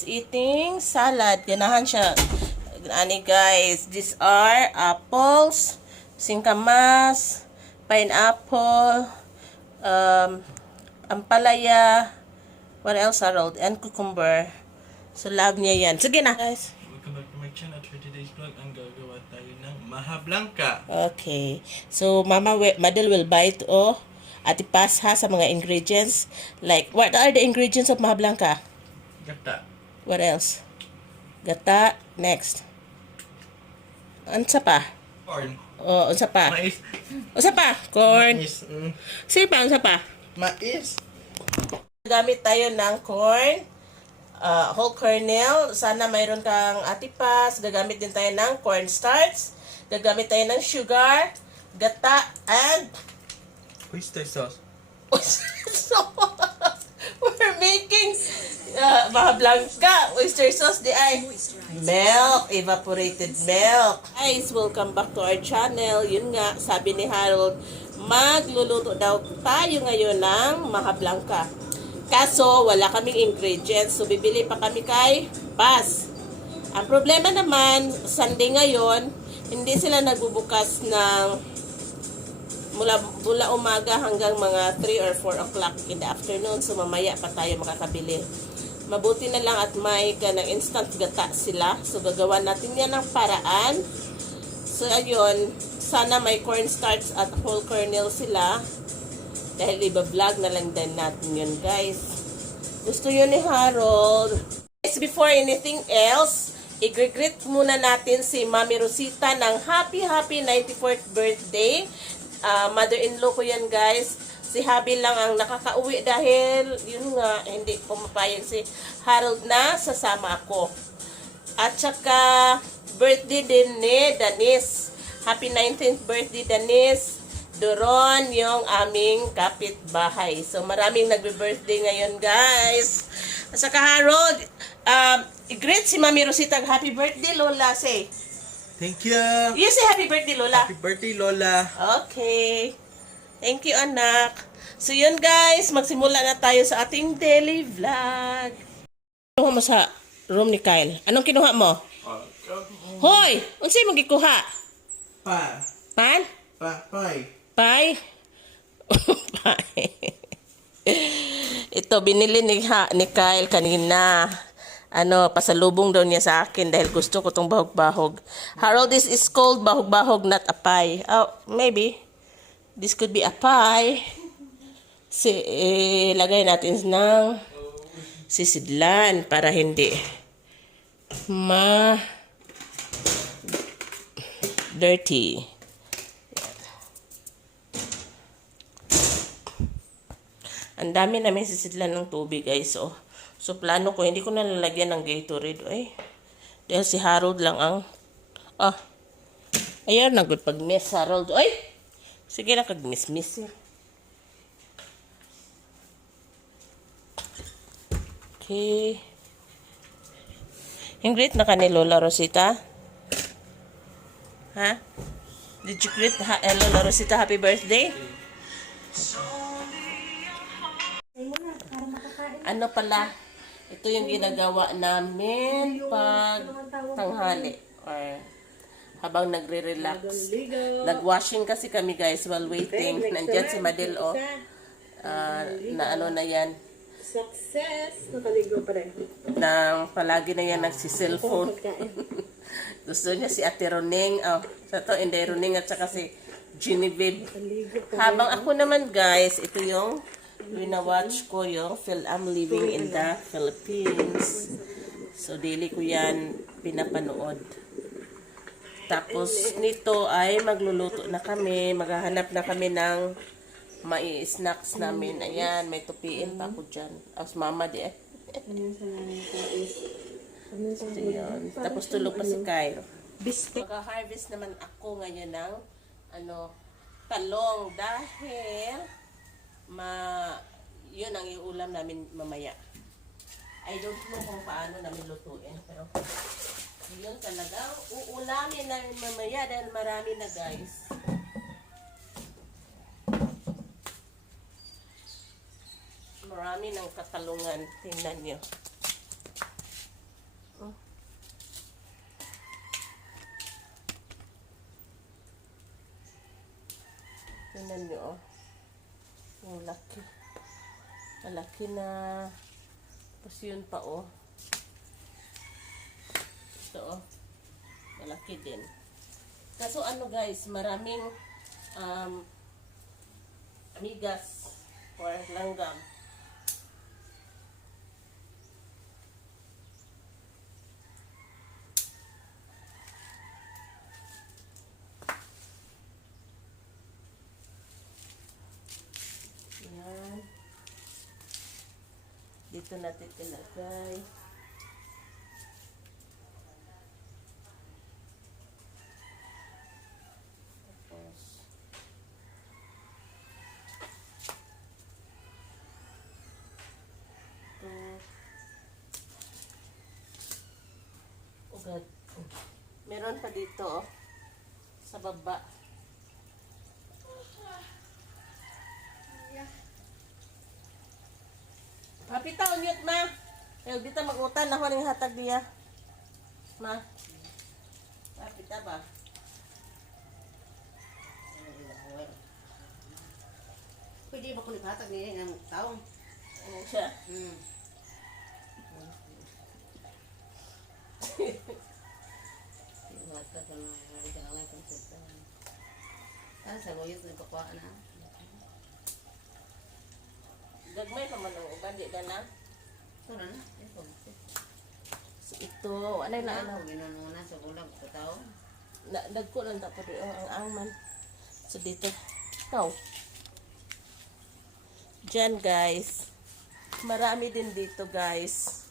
is eating salad. Ganahan siya. Ani guys, these are apples, singkamas, pineapple, ampalaya, what else, Harold? And cucumber. So, love niya yan. Sige na, guys. Welcome back to my channel at 30 Days Vlog. Ang gagawa tayo ng Maha Blanca. Okay. So, Mama Madel will buy ito, at ipas ha sa mga ingredients. Like, what are the ingredients of Maha Blanca? Gata. What else? Gata. Next. Unsa pa? Corn. Oh, unsa pa? Mais. Unsa pa? Corn. Mais. Sige pa, unsa pa? Mais. Gamit tayo ng corn, whole kernel. Sana mayroon kang atipas. Gagamit din tayo ng cornstarch. Gagamit tayo ng sugar, gata, and Oyster sauce. we're making Maha Blanca oyster sauce di ay milk, evaporated milk. Guys, welcome back to our channel. Yun nga, sabi ni Harold, magluluto daw tayo ngayon ng Maha Blanca. Kaso, wala kaming ingredients. So, bibili pa kami kay Paz. Ang problema naman, Sunday ngayon, hindi sila nagbubukas ng mula umaga hanggang mga 3 or 4 o'clock in the afternoon. So, mamaya pa tayo makakabili. Mabuti na lang at may ng instant gata sila. So, gagawa natin yan ng paraan. So, ayun. Sana may cornstarch at whole kernel sila. Dahil iba-vlog na lang din natin yun, guys. Gusto yun ni Harold. Guys, before anything else, i-greet muna natin si Mami Rosita ng happy 94th birthday. Mother-in-law ko yan, guys. Si Habi lang ang nakakauwi dahil, yun nga, hindi pumapayag si Harold na sasama ako. At saka, birthday din ni Danis. Happy 19th birthday, Danis. Doron yung aming kapitbahay. So, maraming nagbe-birthday ngayon, guys. At saka, Harold, i-greet si Mami Rosita. Happy birthday, Lola. Say. Thank you. You say happy birthday, Lola. Happy birthday, Lola. Okay. Thank you, anak. So, yun, guys. Magsimula na tayo sa ating daily vlog. Kinuha mo sa room ni Kyle. Anong kinuha mo? Hoy! Unsay mo gikuha? Pa. Pan? Pie. Pie? Pie. Ito, binili ni Kyle kanina. Pasalubong daw niya sa akin dahil gusto ko tong bahog-bahog. Harold, this is called bahog-bahog, not a pie. Oh, maybe. This could be a pie. Lagay natin ng sisidlan para hindi dirty. Ang dami namin sisidlan ng tubig, guys. So, plano ko, hindi ko nalalagyan ng Gatorade. Ay, dahil si Harold lang ang... Ayan, nagpag-miss, Harold. Ay! Sige na, kag-miss-miss. Okay. Yung greet na ka ni Lola Rosita? Ha? Did you greet Lola Rosita happy birthday? Ano pala? Ito yung ginagawa namin pag tanghali or habang nagre-relax. Nag-washing kasi kami, guys, while waiting. Nandiyan si Madel, na yan. Success! Nakaligo pa rin. Palagi na yan nagsi-cellphone. Gusto niya si Ate Roning. Inday Roning at saka si Genevieve. Habang ako naman, guys, ito yung watch ko yung I'm Living in the Philippines. So, daily ko yan pinapanood. Tapos, nito ay magluluto na kami. Maghahanap na kami ng mai-snacks namin. Ayan, may tupiin pa ako dyan. As mama di Ayan. Tapos tulog pa si Kyle. Mag-harvest naman ako ngayon ng talong dahil yun ang iulam namin mamaya. I don't know kung paano namin lutuin, pero yun talaga uulamin namin mamaya dahil marami na, guys. Marami ng katalungan. Tingnan nyo. Yung laki. Malaki na. Tapos yun pa, oh. Ito, oh. Malaki din. Kaso ano guys, maraming amigas or langgam. Yan. Dito natin ilagay. Tapos, ito. Ugad. Meron pa dito, oh. Sa baba. Papita, unyot, ma. Ayaw, dito mag-utan. Ako ning hatag niya. Ma. Papita ba? Pwede ba ko naghatag niya ng taong? Ano siya? Naghatag ko na nagkakalay kong sita. Ano sa loyot nagkakuha na? Gagmay pa man ang uban. Di ka na. Ito na na. Ito. So, ito. Ano na ano? Ako ginununa sa bulag sa tao. Dagko lang tapos ang angman. So, dito. Ikaw. Diyan, guys. Marami din dito, guys.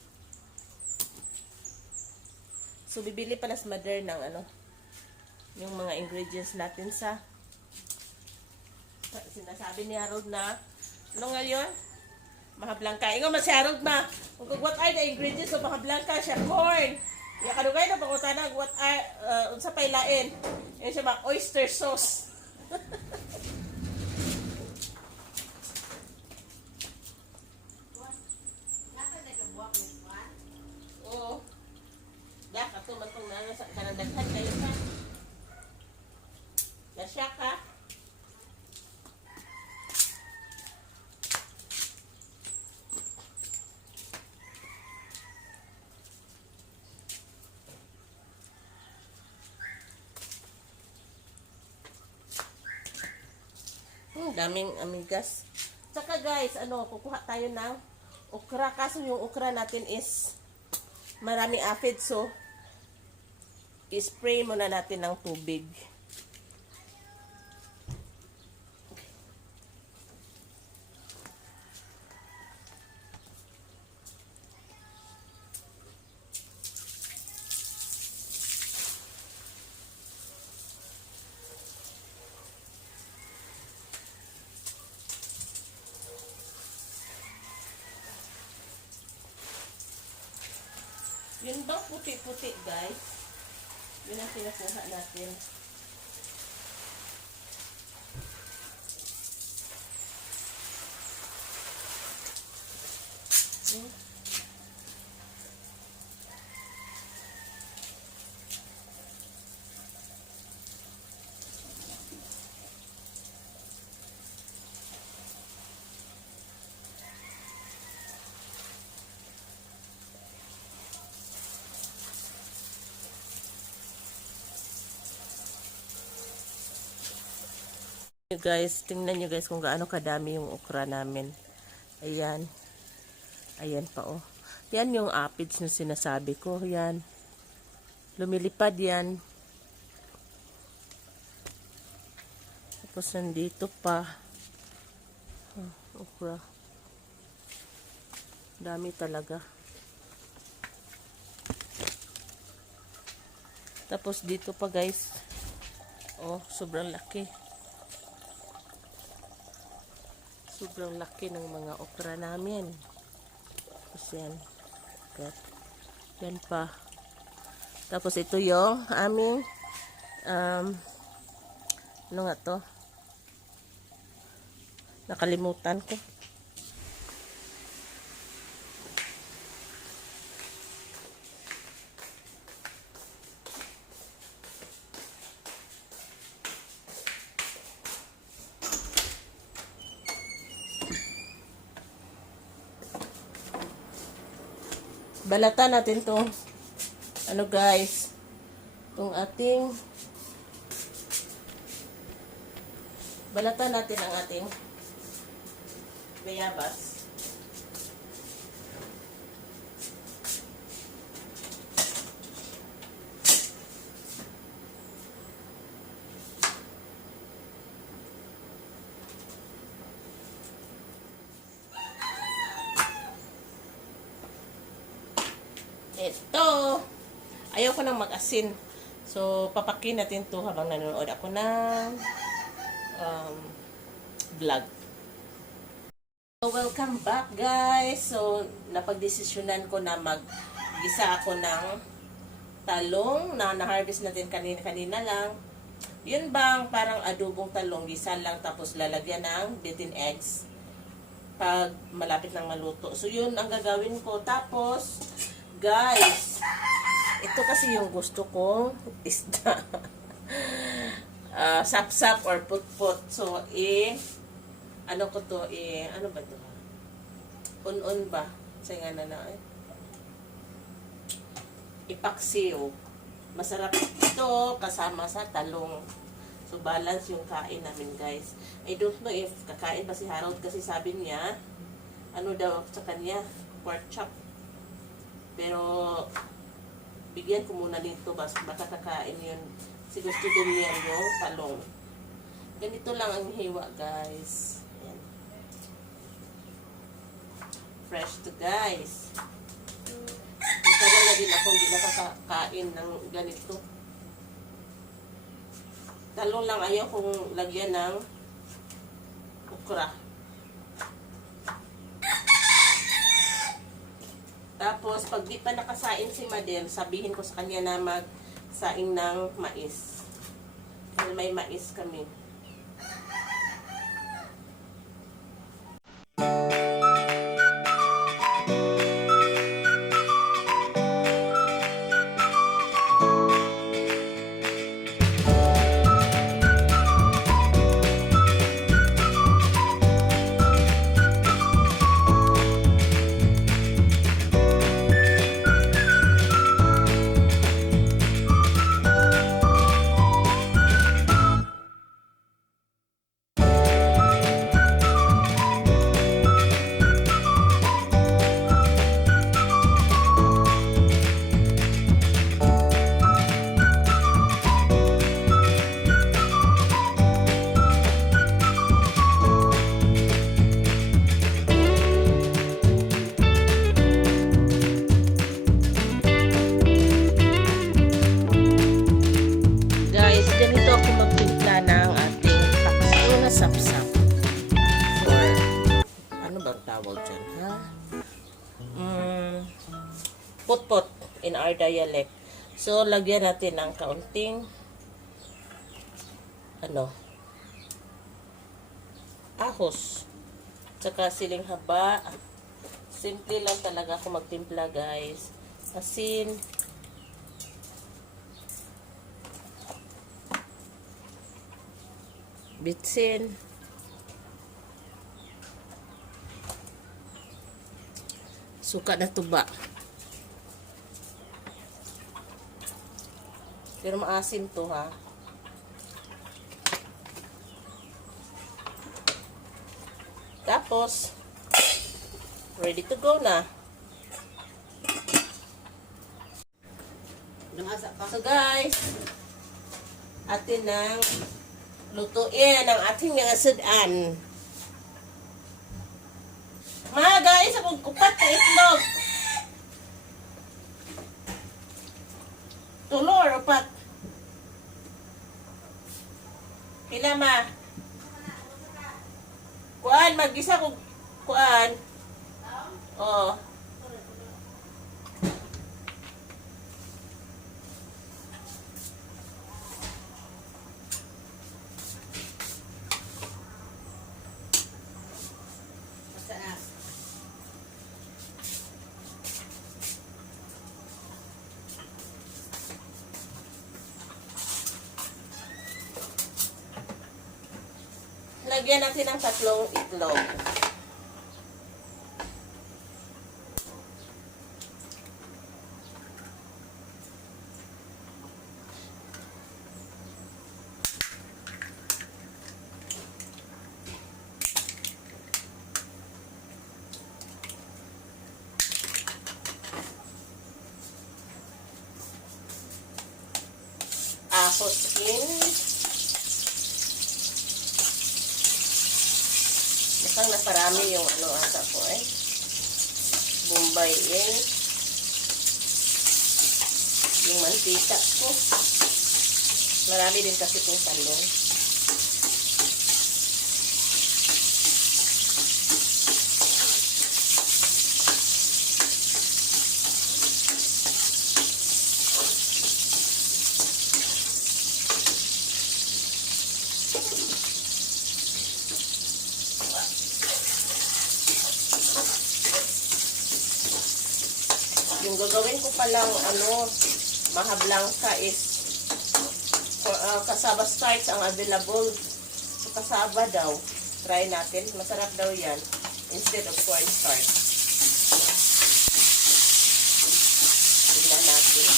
So, bibili pala sa mother ng ano, yung mga ingredients natin sa sinasabi ni Harold na ano nga yun? Mahablangka. Ingo man si Harold, ma. Kung what are the ingredients of mahablangka? Siya corn. Ya kadugay na pangutanag what are unsa pay lain. Yan siya ba oyster sauce. Oo. Dak ato man tong nana sa kanang daghan kayo ka. Nasya ka. Daming amigas. Tsaka guys, ano, kukuha tayo ng okra. Kaso yung okra natin is maraming aphid. So, i-spray muna natin ng tubig. Yun bang puti-puti, guys? Yun ang pinakuha natin. Guys, tingnan nyo guys kung gaano kadami yung okra namin. Ayan. Ayan pa oh. Yan yung aphids na sinasabi ko. Yan. Lumilipad yan. Tapos nandito pa. Okra. Dami talaga. Tapos dito pa guys. Oh, sobrang laki. Sobrang laki ng mga okra namin. Tapos yan. Yan pa. Tapos ito yung aming ano nga to? Nakalimutan ko. balatan natin tong ano guys, tong ating balatan natin ang ating bayabas. Ito, ayaw ko nang mag-asin. So, papakin natin to habang nanonood ako ng vlog. So, welcome back guys. So, napagdesisyonan ko na mag-gisa ako ng talong na na-harvest natin kanina-kanina lang. Yun bang parang adobong talong, gisa lang tapos lalagyan ng beaten eggs pag malapit ng maluto. So, yun ang gagawin ko. Tapos, guys, ito kasi yung gusto kong isda. Sap-sap or put-put. So, ano ko to, ano ba to? Un-un ba? Saya nga na ipaksiw. Masarap ito kasama sa talong. So, balance yung kain namin, guys. I don't know if kakain ba si Harold kasi sabi niya, ano daw sa kanya, pork chop. Pero, bigyan ko muna dito, baka kakain yun. Kasi gusto din niya yung talong. Ganito lang ang hiwa, guys. Ayan. Fresh to, guys. Matagal na din ako hindi nakakain ng ganito. Talong lang ayaw kong lagyan ng okra. Tapos, pag di pa nakasain si Madel, sabihin ko sa kanya na magsaing ng mais. Kasi may mais kami. Sapsap. Or, ano bang tawag dyan, ha? Put-put in our dialect. So, lagyan natin ng kaunting ahos. Tsaka siling haba. Simple lang talaga ako magtimpla, guys. Asin. Bitsin. Suka na tuba. Pero maasim to, ha. Tapos, ready to go na. So guys, atin nang lutuin ang ating mga sudan. Mga guys, akong kupat na itlog. Tulo or upat? Pila ma? Kuan, mag-isa ko. Kuan. Oh. Lagyan natin ng 3 itlog. Tapos mukhang naparami yung ano ata ko eh. Bombay yung mantika ko. Marami din kasi itong talong. Yung gagawin ko palang maha blanca is cassava starch ang available. So cassava daw. Try natin. Masarap daw yan instead of corn starch. Tingnan natin.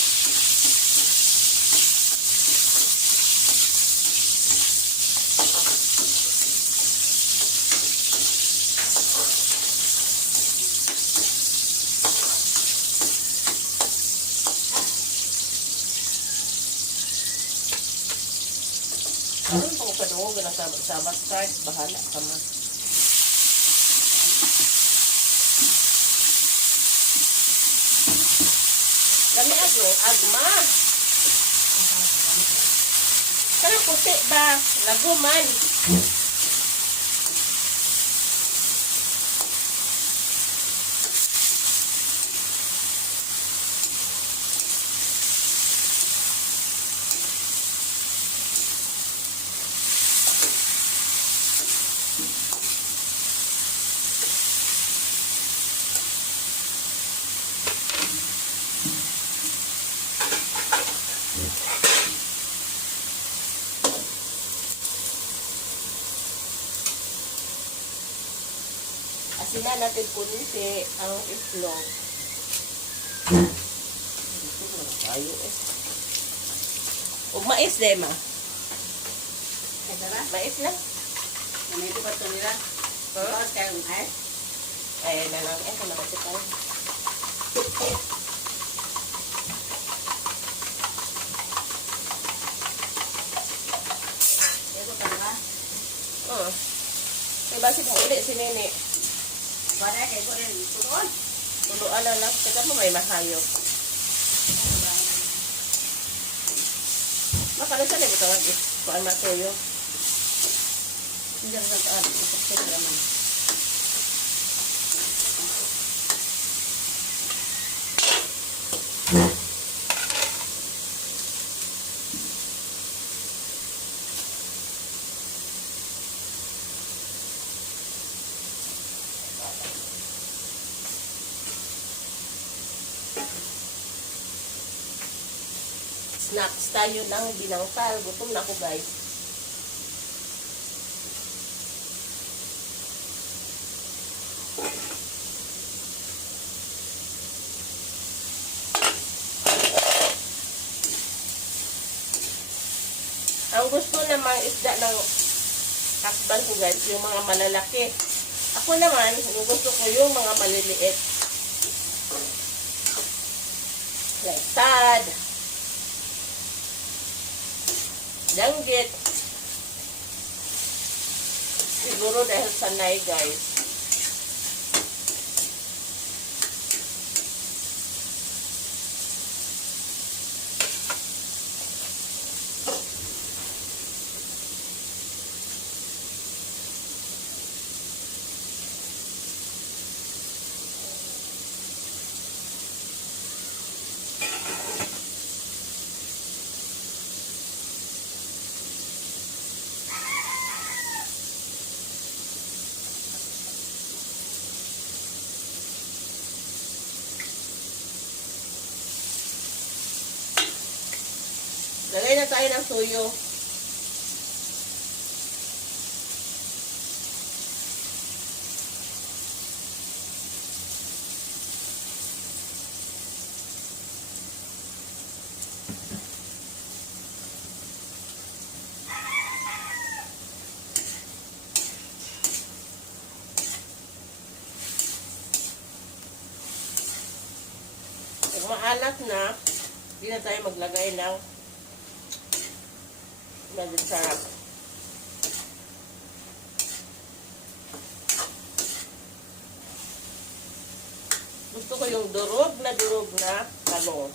Ano kung kadungo ganang cassava starch, bahala ka man. Kami agma. Kana puti ba? Laguman. Asinan natin kunti ang itlog. Ayo eh. Ug mais dema. Ay, tara. Mais lang. Ano ito pa ito nila? Tapos kayo, ay? Ay na lang eh kana kasi tayo. Ito pa naman. Kay basi mo uli si Nene. Para kayo ko rin. Tuloon. Tuluan na lang. Teka mo may mahayop. Makano sa nito tawag is kuan matuyo. Hindi sa taan. Ito naman. Snacks tayo ng binangkal. Gutom na ako guys. Ang gusto namang isda ng husband ko guys, yung mga malalaki. Ako naman, yung gusto ko yung mga maliliit. Like tad, danggit. Siguro dahil sanay guys. Lagay na tayo ng tuyo. Pag maalat na, hindi na tayo maglagay ng Medyo sarap. Gusto ko yung durog na talong.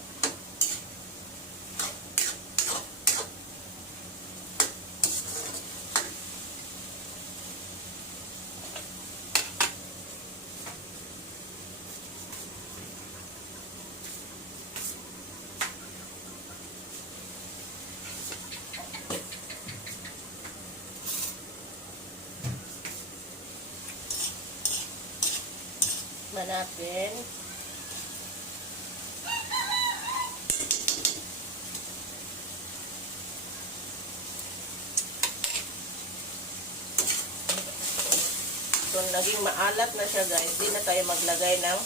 Natin. So, naging maalat na siya guys. Di na tayo maglagay ng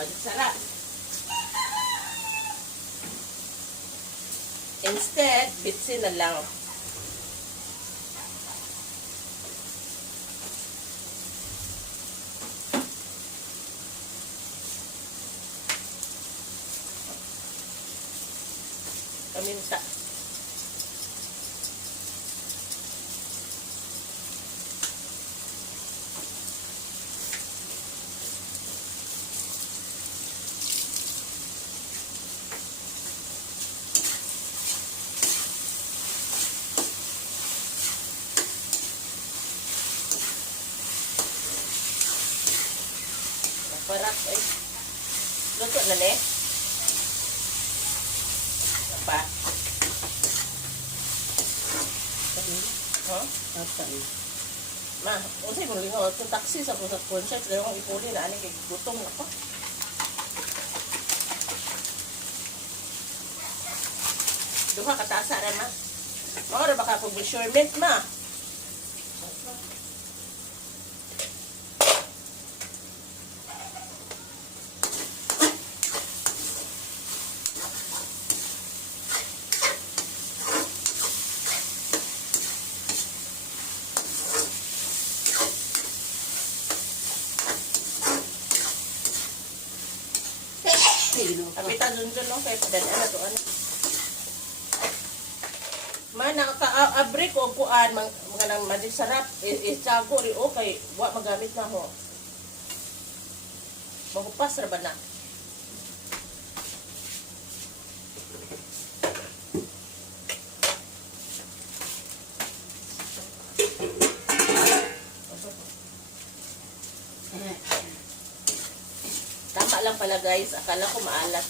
magic-sarap. Instead, bitsin na lang. Paminta. Parang ay luto na ne. Apa? Huh? Apa eh? Ma, usay mo lingaw sa taxi sa kusat concert kaya kung ipuli na ani kay gutom na ko. Duha ka tasa ra ma. Ora baka pag measurement ma. Kapita dun no kay padaan na to ano. Man naka-abre ko kuan mga nang magic sarap isago ri o kay wa magamit na ho. Magupas ra ba na? Tama lang pala guys, akala ko maalat.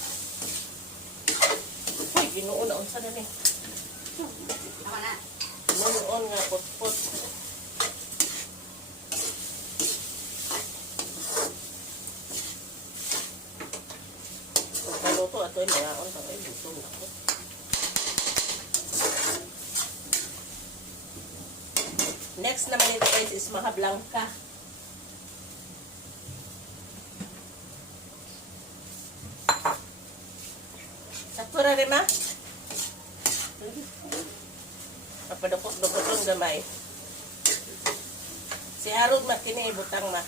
Uy, ginuon na unsa na ni. Tama na. Ginuon nga put-put. Maluto ato yung mayaon pang ay gutom na ko. Next naman ito guys is Maha Blanca. Sakura rin ma? Papadukot-dukot yung gamay. Si Harold matini butang ma.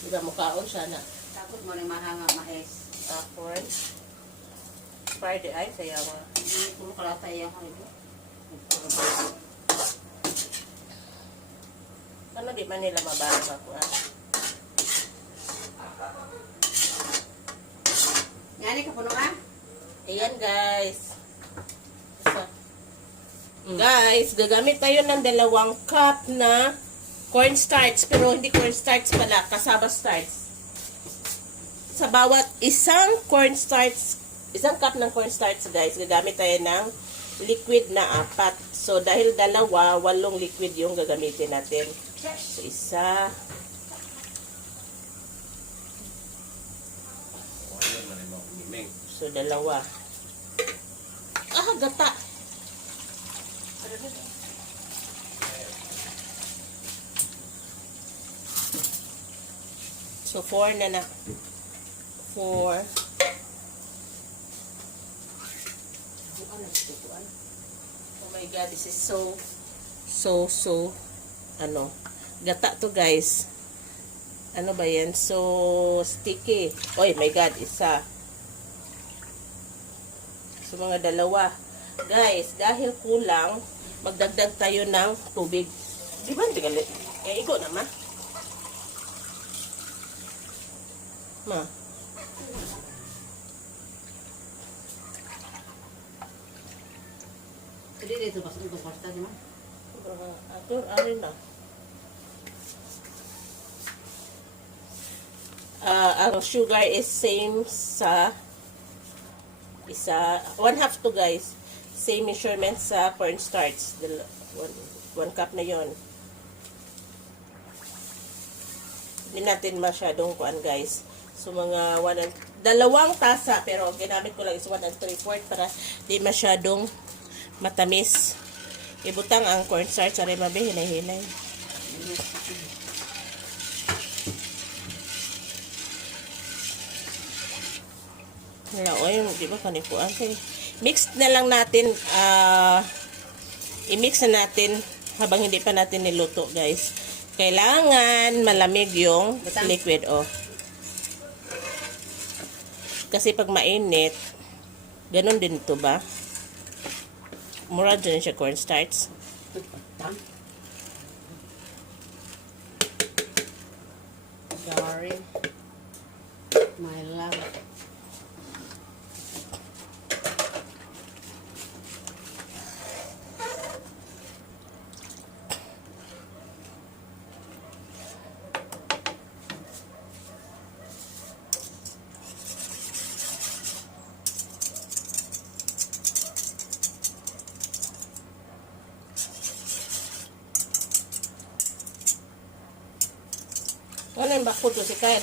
Diba mukhaon siya na. Takot mo rin mahanga mais. Corn. Friday ay sayaw nga. Hindi ko makalata iya ko rin. Ano di man nila mabasa ko ah. Ngani ka puno ka? Ayan guys. Isa. Guys, gagamit tayo ng 2 cup na cornstarch. Pero hindi cornstarch pala, cassava starch. Sa bawat isang cup ng cornstarch guys, gagamit tayo ng liquid na 4. So dahil 2, 8 liquid yung gagamitin natin. So isa. So 2. Gata. So 4 na. 4. Oh my god, this is so ano, gata to guys. Ano ba yan? So sticky. Oh my god, isa. So mga 2. guys, dahil kulang, magdagdag tayo ng tubig. Di ba? Hindi galit. Kaya igo na, ma. Ma. Jadi dito pas untuk pasta di mana? Atur, ano na. Ang sugar is same sa isa, 1/2 to guys. Same measurement sa cornstarch. 1 cup na yon. Hindi natin masyadong kuan guys. So mga 2 tasa, pero ginamit ko lang is 1 3/4 para di masyadong matamis. Ibutang ang cornstarch, aray mabe, hinay-hinay. Wala, oy, di ba kanikuan? Mix na lang natin, i-mix na natin habang hindi pa natin niluto, guys. Kailangan malamig yung liquid, oh. Kasi pag mainit, ganun din ito ba? Mura din siya cornstarch. Sorry. My love. Ano yung bako to si Kyle?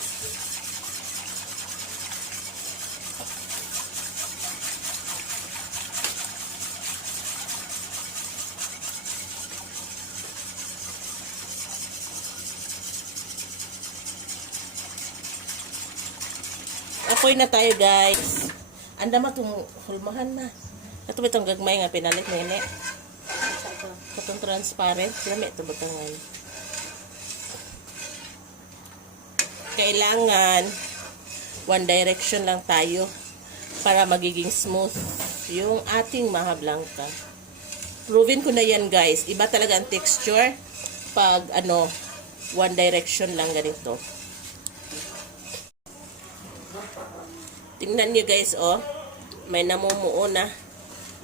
Apoy na tayo guys. Anda ma itong hulmahan na. Ito ba itong gagmay nga pinalit na ini? Itong transparent. Lami ito ba itong ngayon? Kailangan one direction lang tayo para magiging smooth yung ating maha blanca. Proven ko na yan guys. Iba talaga ang texture pag one direction lang ganito. Tingnan nyo guys, oh. May namumuo na.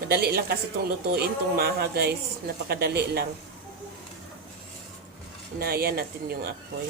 Madali lang kasi itong lutuin, itong maha guys. Napakadali lang. Inayan natin yung apoy.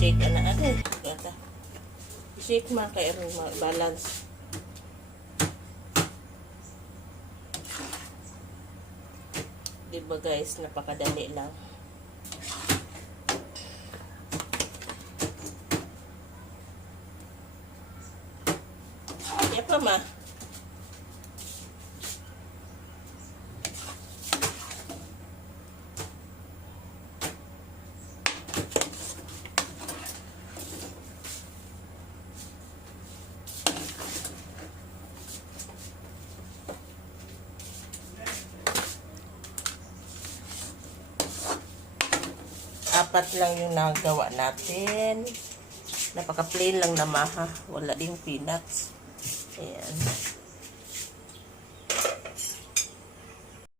Shake na agad. Yata. Shake ma kay balance. Diba guys, napakadali lang. Yapa ma. apat lang yung nagawa natin. Napaka-plain lang na maha. Wala ding peanuts. Ayan.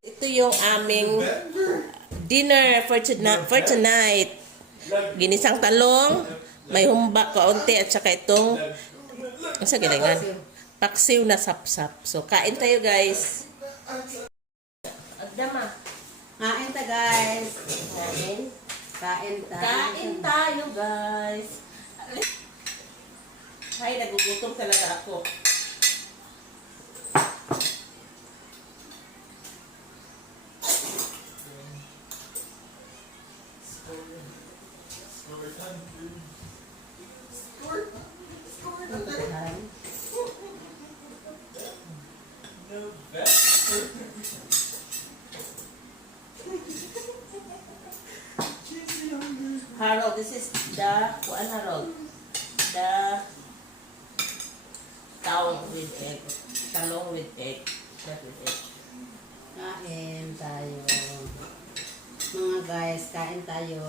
Ito yung aming dinner for tonight. Ginisang talong, may humbak kaunti at saka itong sa gilingan. Paksiw na sapsap. So kain tayo guys. Agdama. Kain ta guys. Kain. Kain ta. Kain tayo guys. Ay, nagugutom talaga ako. Harold, this is the kuan Harold. The talong with egg. Talong with egg. Not with egg. Kain tayo. Mga guys, kain tayo.